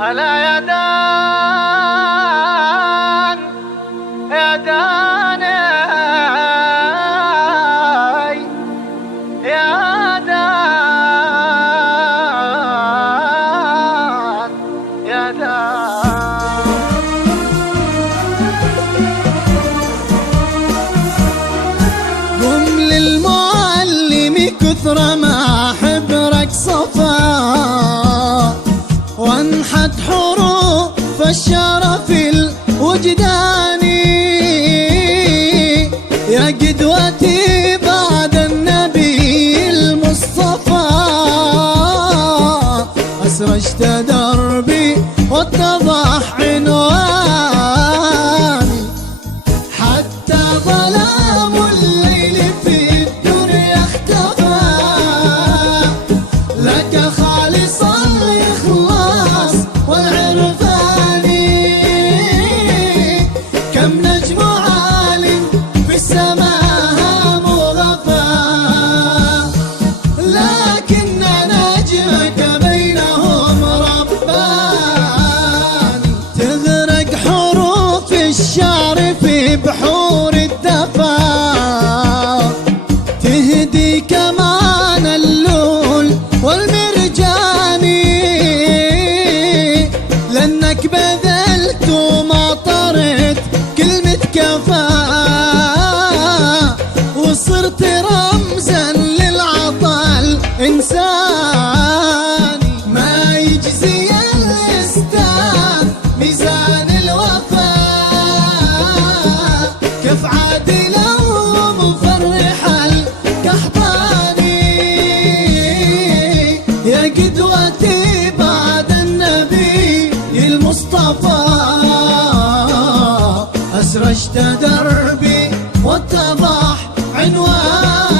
ألا يا دان يا دان يا دان يا دان. قم للمعلم كثر ما حبرك صفا، وانحت حروف الشرف الوجداني يا قدوتي بعد النبي المصطفى. أسرجت دربي واتضح عنواني، حتى ظلام الليل في الدنيا اختفى لك خالص الإخلاص والعرفاني. كم نجم عال في السماء مغفى، لكن نجمك بينهم رباني. تغرق حروف الشعر في بحور الدفا، تهدي كمان اللول والمرجاني، لأنك بذلت وما طرت كلمة كفا، وصرت رمزا للعطاء الإنساني. ما يجزي الإستاذ ميزان الوفاء، كف عادل ومفرح القحطاني. يا قدوتي بعد النبي المصطفى، أسرجت دربي واتضح عنواني.